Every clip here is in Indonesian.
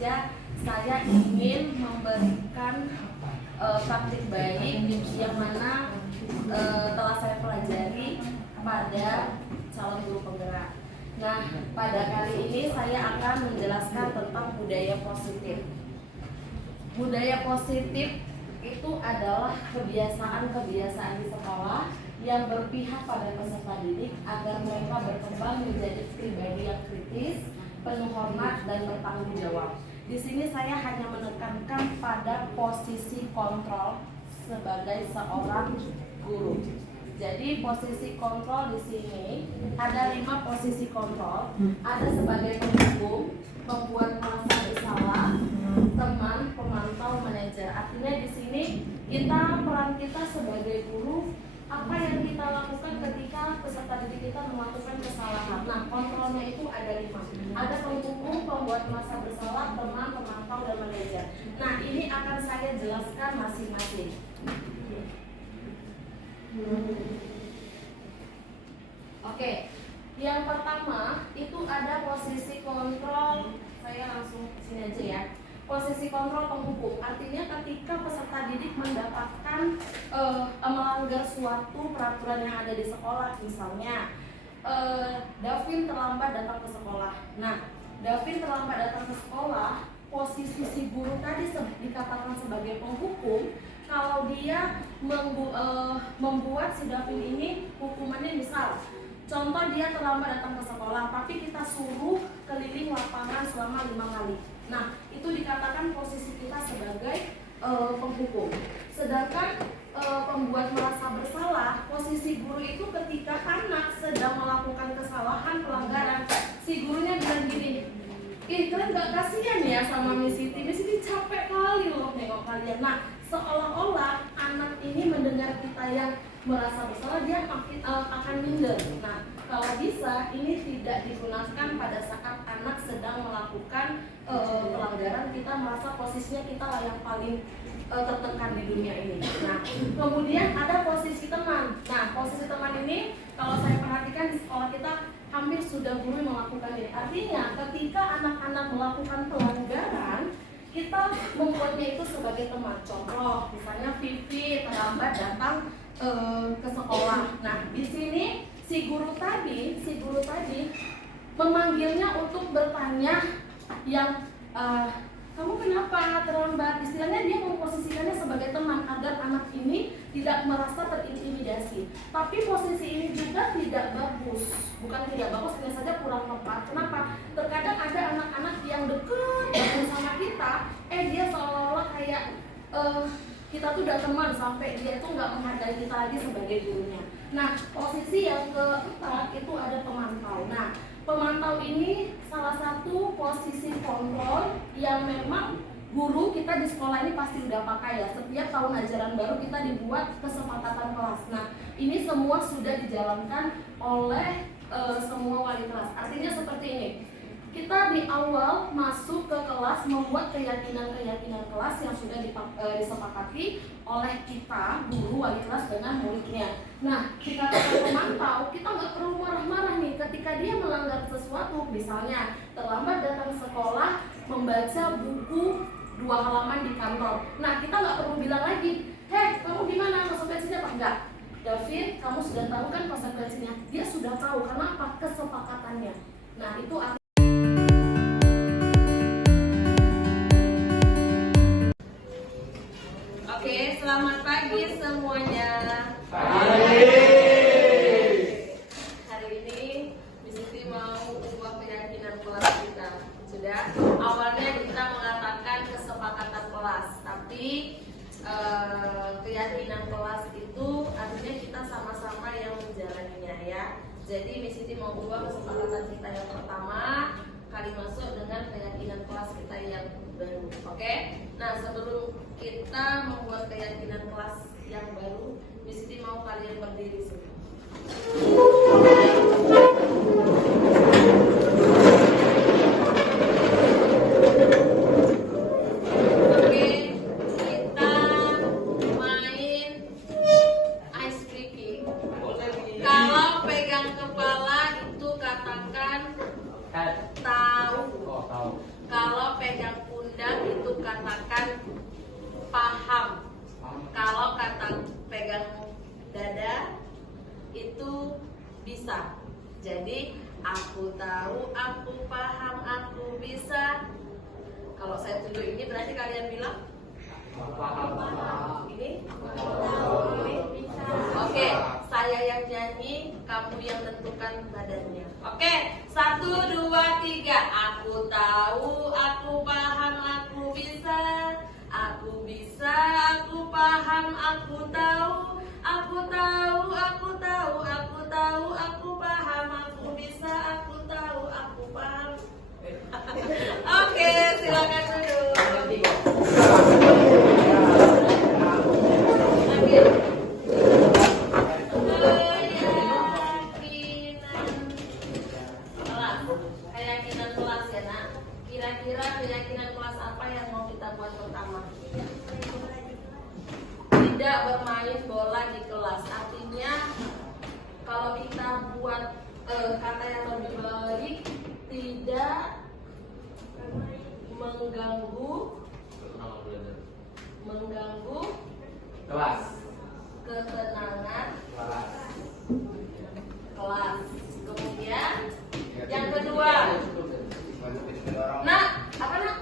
saja saya ingin memberikan praktik baik yang mana telah saya pelajari pada calon guru penggerak. Nah, pada kali ini saya akan menjelaskan tentang budaya positif. Budaya positif itu adalah kebiasaan-kebiasaan di sekolah yang berpihak pada peserta didik agar mereka berkembang menjadi pribadi yang kritis, penuh hormat, dan bertanggung jawab. Di sini saya hanya menekankan pada posisi kontrol sebagai seorang guru. Jadi posisi kontrol di sini ada 5 posisi kontrol. Ada sebagai penghukum, pembuat merasa bersalah, teman, pemantau, manajer. Artinya di sini peran kita sebagai guru, apa yang kita lakukan ketika peserta didik kita melakukan kesalahan. Nah, kontrolnya itu ada 5. Ada penghukum, pembuat merasa bersalah, teman, pemantau, dan manajer. Nah, ini akan saya jelaskan masing-masing. Oke, yang pertama itu ada posisi kontrol. Saya langsung sini aja ya. Posisi kontrol penghukum, artinya ketika peserta didik mendapatkan melanggar suatu peraturan yang ada di sekolah, misalnya Davin terlambat datang ke sekolah. Nah, Davin terlambat datang ke sekolah, posisi si guru tadi dikatakan sebagai penghukum. Kalau dia membuat si Davin ini hukumannya, misal contoh dia terlambat datang ke sekolah, tapi kita suruh keliling lapangan selama 5 kali. Nah, itu dikatakan posisi kita sebagai penghukum. Sedangkan pembuat merasa bersalah, posisi guru itu ketika anak sedang melakukan kesalahan, pelanggaran, si gurunya bilang gini, kalian gak kasihan ya sama Miss Siti capek kali loh nengok kalian. Nah, seolah-olah anak ini mendengar kita yang merasa bersalah, dia akan minder. Nah, kalau bisa ini tidak digunakan pada saat anak sedang melakukan pelanggaran, kita merasa posisinya kita lah yang paling tertekan di dunia ini. Nah, kemudian ada posisi teman. Nah, posisi teman ini kalau saya perhatikan di sekolah kita hampir sudah guru melakukan ini. Artinya ketika anak-anak melakukan pelanggaran, kita membuatnya itu sebagai teman. Contoh, misalnya Vivi terlambat datang ke sekolah. Nah, di sini si guru tadi memanggilnya untuk bertanya yang kamu kenapa terlambat? Istilahnya dia memposisikannya sebagai teman agar anak ini tidak merasa terintimidasi. Tapi posisi ini juga tidak bagus. Bukan tidak bagus, hanya saja kurang tepat. Kenapa? Terkadang ada anak-anak yang dekat sama kita, dia seolah-olah kayak kita tuh udah teman, sampai dia tuh nggak menghargai kita lagi sebagai gurunya. Nah, posisi yang keempat itu ada pemantau. Nah, pemantau ini salah satu posisi kontrol yang memang guru kita di sekolah ini pasti udah pakai ya. Setiap tahun ajaran baru kita dibuat kesepakatan kelas. Nah, ini semua sudah dijalankan oleh semua wali kelas. Artinya seperti ini. Kita di awal masuk ke kelas membuat keyakinan-keyakinan kelas yang sudah disepakati oleh kita, guru, wali kelas dengan muridnya. Nah, kita pemantau, kita nggak perlu marah-marah nih ketika dia melanggar sesuatu. Misalnya, terlambat datang sekolah, membaca buku 2 halaman di kantor. Nah, kita nggak perlu bilang lagi, hei, kamu gimana, konsekuensinya apa? Enggak. David, kamu sudah tahu kan konsekuensinya? Dia sudah tahu, karena apa? Kesepakatannya. Nah, itu Oke, selamat pagi semuanya. Hari ini Miss Siti mau ubah keyakinan kelas kita. Sudah, awalnya kita mengatakan kesepakatan kelas, tapi keyakinan kelas itu artinya kita sama-sama yang menjalaninya ya. Jadi Miss Siti mau ubah kesepakatan kita yang pertama kali masuk dengan keyakinan kelas kita yang baru. Oke? Nah, sebelum kita membuat keyakinan kelas yang baru, Miss Siti mau kalian berdiri semua. Oke, kita main ice breaking. Kalau pegang kepala itu katakan tahu. Kalau pegang pundak itu katakan paham. Kalau kata pegang dada itu bisa. Jadi aku tahu, aku paham, aku bisa. Kalau saya tunjuk ini berarti kalian bilang ini? Oke, saya yang nyanyi, kamu yang tentukan badannya. Oke, 1, 2, 3. Aku tahu, aku paham, aku bisa. Aku bisa, aku paham, aku tahu. Aku tahu, aku tahu, aku tahu, aku paham, aku bisa, aku tahu, aku paham. Oke, silakan duduk. Keyakinan kelas ya nak. Kira-kira keyakinan kelas apa yang mau kita buat pertama? Tidak bermain bola di kelas. Artinya kalau kita buat kata yang lebih baik, tidak mengganggu kelas, ketenangan kelas. kelas. Kemudian yang kedua, nak apa nak?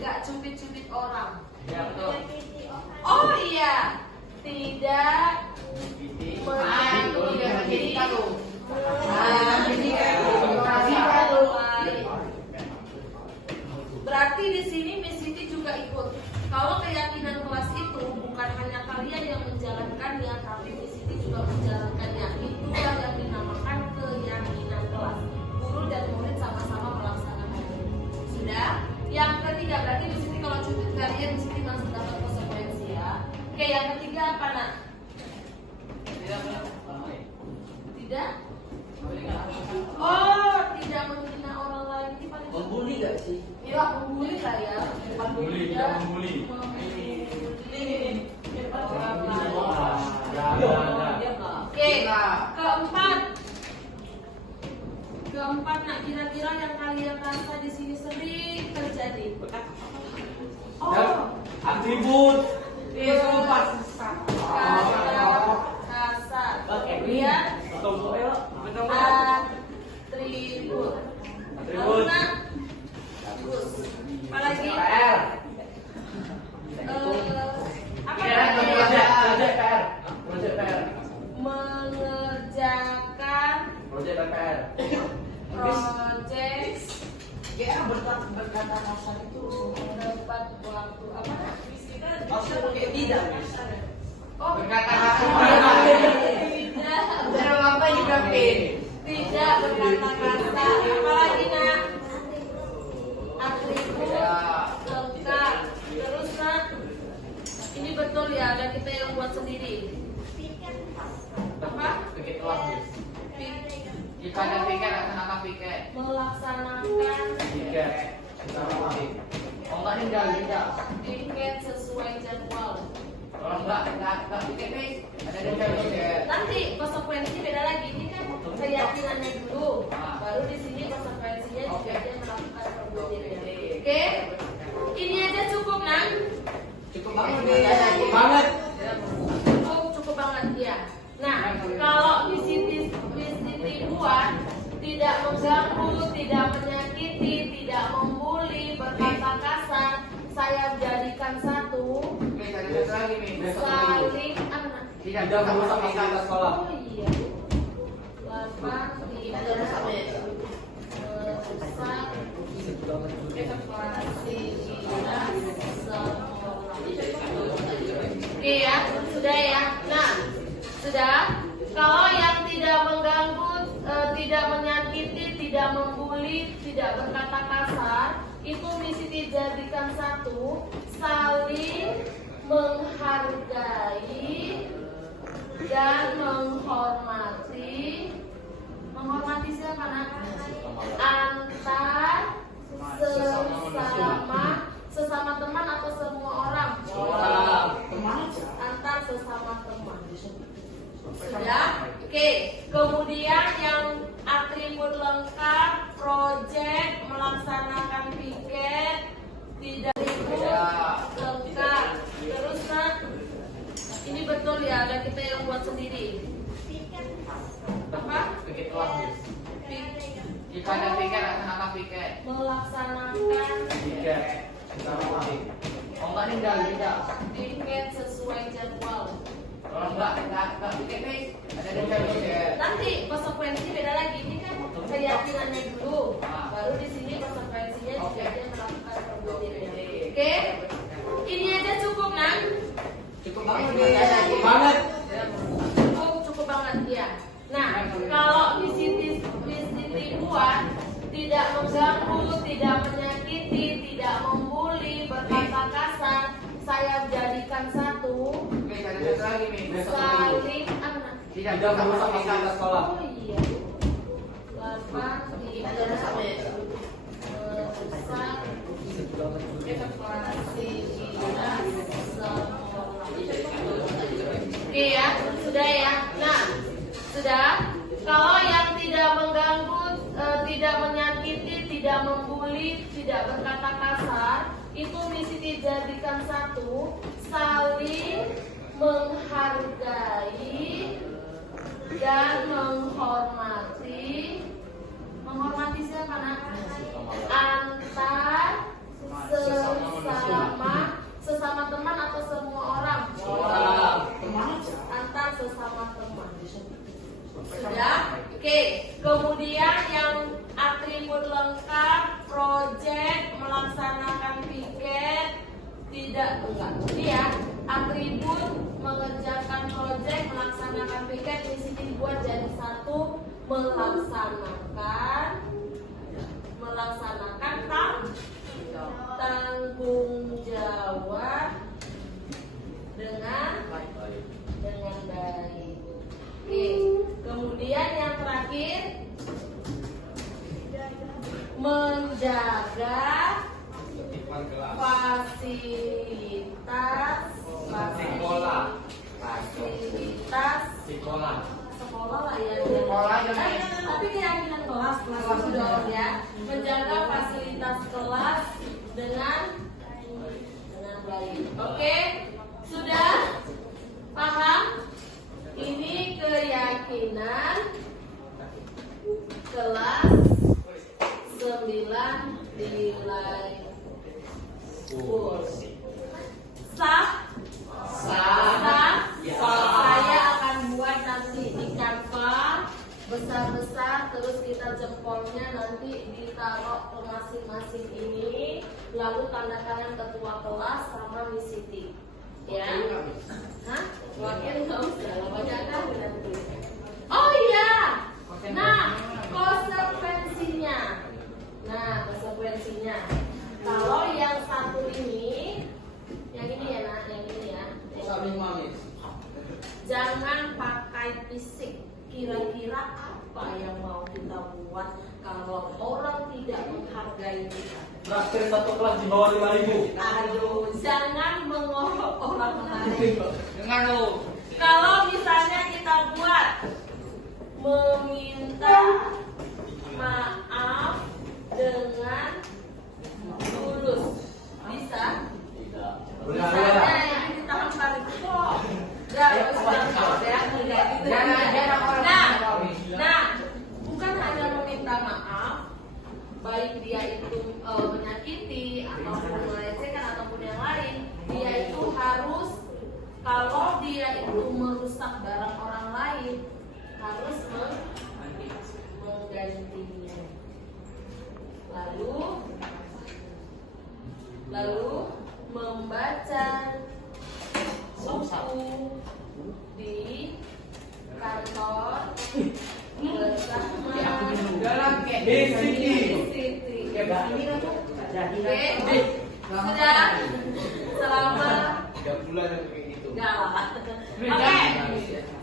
Gak cubit-cubit orang. Ya betul. Oh iya, tidak berarti di sini Miss Siti juga ikut. Kalau keyakinan kelas itu bukan hanya kalian yang menjalankannya, tapi Miss Siti juga menjalankannya. Itulah yang dinamakan keyakinan kelas. Guru dan murid sama-sama melaksanakannya. Sudah? Yang ketiga berarti Miss Siti kalau cubit kalian Miss Siti langsung dapat konsekuensi ya. Oke, yang ketiga apa nak? Tidak? Oh, tidak menghina orang lain ini paling Membuli gak sih? ya, membuli lah ya. Membuli, tidak membuli. Oke, keempat nak, kira-kira yang kalian rasa di sini sering terjadi. Oh, Atribut. kasar. Kemudian atribut. Lalu nak, bagus. Apalagi? Apa namanya? Proyek PR. Mengerjakan Proyek PR. project berkata kasar itu tepat waktu apa? maksudnya kayak tidak Oh, berkata kasar tidak. apa juga Tidak berkata kasar. Apalagi nak? Atribut lengkap. Terus nak? Ini betul ya, dan kita yang buat sendiri. Apa? pikir kelas kita ada pikir akan pikir Melaksanakan Tiga. oh enggak tinggal tidak tiket sesuai jadwal. kalau enggak pikir ada pikir Nanti konsekuensinya beda lagi. Ini kan keyakinannya dulu, baru di sini konsekuensinya jika dia melakukan perbuatannya. Oke, ini aja cukup nak? cukup banget Cukup banget ya. Nah, kalau di sini buat tidak mengganggu, tidak menyakiti, tidak membuli, berkata kasar, saya jadikan satu saling anak. Tidak merusak fasilitas sekolah. Oh iya. 8 tidak merusak Oke ya, sudah ya. Nah, sudah. Kalau yang tidak mengganggu, tidak menyakiti, tidak membuli, tidak berkata kasar, itu mesti dijadikan satu, saling menghargai dan menghormati. Menghormati siapa nak? Antar sesama teman atau semua orang? Antar sesama teman. Sudah? Oke. Kemudian yang atribut lengkap, project, melaksanakan piket, Jika ada piket, laksanakan piket. Melaksanakan Piket. Oh enggak nih tidak. piket sesuai jadwal. Kalau enggak piket nih. Ada piket. Nanti konsekuensi beda lagi. Ini kan keyakinannya dulu, baru di sini konsekuensinya jika dia melakukan perbuatannya. Oke, ini aja cukup kan? Cukup banget. Cukup banget ya. Nah, kalau misi buat tidak mengganggu, tidak menyakiti, tidak membuli, berkata kasar, saya jadikan satu. Oke, ada satu lagi nih. Saling anak. Tidak merusak fasilitas sekolah. Oh iya. Lapan tidak merusak fasilitas sekolah. Oke ya, sudah ya. Nah, sudah. Kalau yang tidak mengganggu, tidak menyakiti, tidak membuli, tidak berkata kasar, itu mesti dijadikan satu, saling menghargai dan menghormati. Menghormati siapa nak? Antar sesama teman atau semua orang? Antar sesama teman. Sudah? Oke. Kemudian yang atribut lengkap, project, melaksanakan piket, tidak enggak. Ini ya, atribut mengerjakan project, melaksanakan piket mesti dibuat jadi satu, melaksanakan tanggung jawab dengan baik. Oke. Kemudian yang terakhir, menjaga fasilitas sekolah lah ya. Tapi keyakinan kelas itu dong ya. Menjaga fasilitas kelas dengan baik. Oke, sudah paham? Ini keyakinan kelas 9 nilai full. Sah? Saya akan buat nanti di Canva besar-besar, terus kita jempolnya nanti ditaruh ke masing-masing ini, lalu tanda tangan ketua kelas sama Miss Siti. Ya? Hah? Wakil nggak usah, banyak kan nanti. Oh iya. Nah, konsekuensinya. Kalau yang satu ini, yang ini ya nak, yang ini ya. Jangan pakai fisik. Kira-kira apa yang mau kita buat kalau orang tidak menghargai kita? Traktir satu kelas di bawah 5.000. Aduh, jangan mengorok orang lain. Dengar lu. Kalau misalnya kita buat meminta maaf dengan tulus, bisa? Misalnya yang ditampar itu kok. Nah, bukan hanya meminta maaf, baik dia itu menyakiti ataupun melecehkan ataupun yang lain, dia itu harus, kalau dia itu merusak barang orang lain, harus menggantinya. Lalu membaca buku di kantor bersama Siti. Sudah selama 3 bulan kayak gitu. Oke,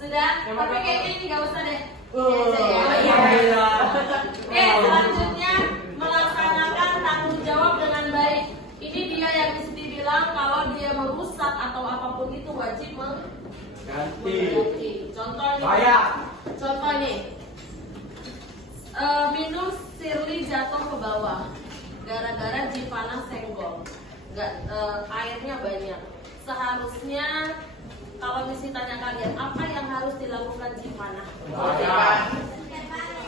sudah. Tapi kayaknya ini nggak usah deh. Oke, selanjutnya melaksanakan tanggung jawab dengan baik. Ini dia yang mesti bilang kalau dia merusak atau apapun itu wajib mengganti. Contoh nih. Contoh nih. Minum Sirli jatuh ke bawah gara-gara Jipana senggol. Airnya banyak. Seharusnya kalau mesti tanya kalian, apa yang harus dilakukan Jipana?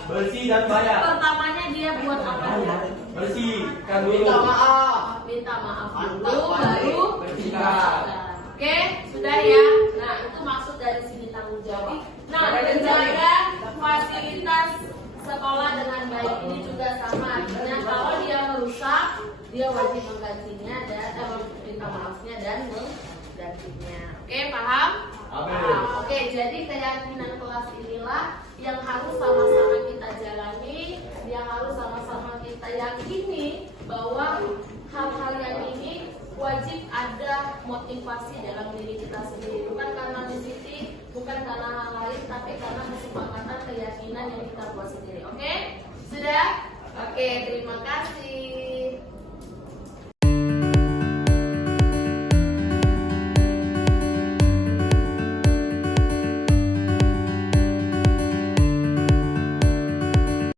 Bersih dan bayar. Pertamanya dia buat apa ya? Bersihkan dulu. Minta maaf. Minta maaf dulu, Mantap, baru bersihkan. Oke, sudah ya. Nah, itu maksud dari sini tanggung jawab. Nah, menjaga fasilitas sekolah dengan baik ini juga sama. Artinya kalau dia merusak, dia wajib menggantinya dan minta maafnya dan menggantinya. Oke, paham? Amin. Paham. Oke, jadi keyakinan kelas inilah yang harus sama-sama kita jalani, yang harus sama-sama kita yakini bahwa hal-hal yang ini wajib ada motivasi dalam diri kita sendiri, bukan karena disiti, bukan karena hal lain, tapi karena kesepakatan keyakinan yang kita buat sendiri. Oke? Sudah? Oke, terima kasih.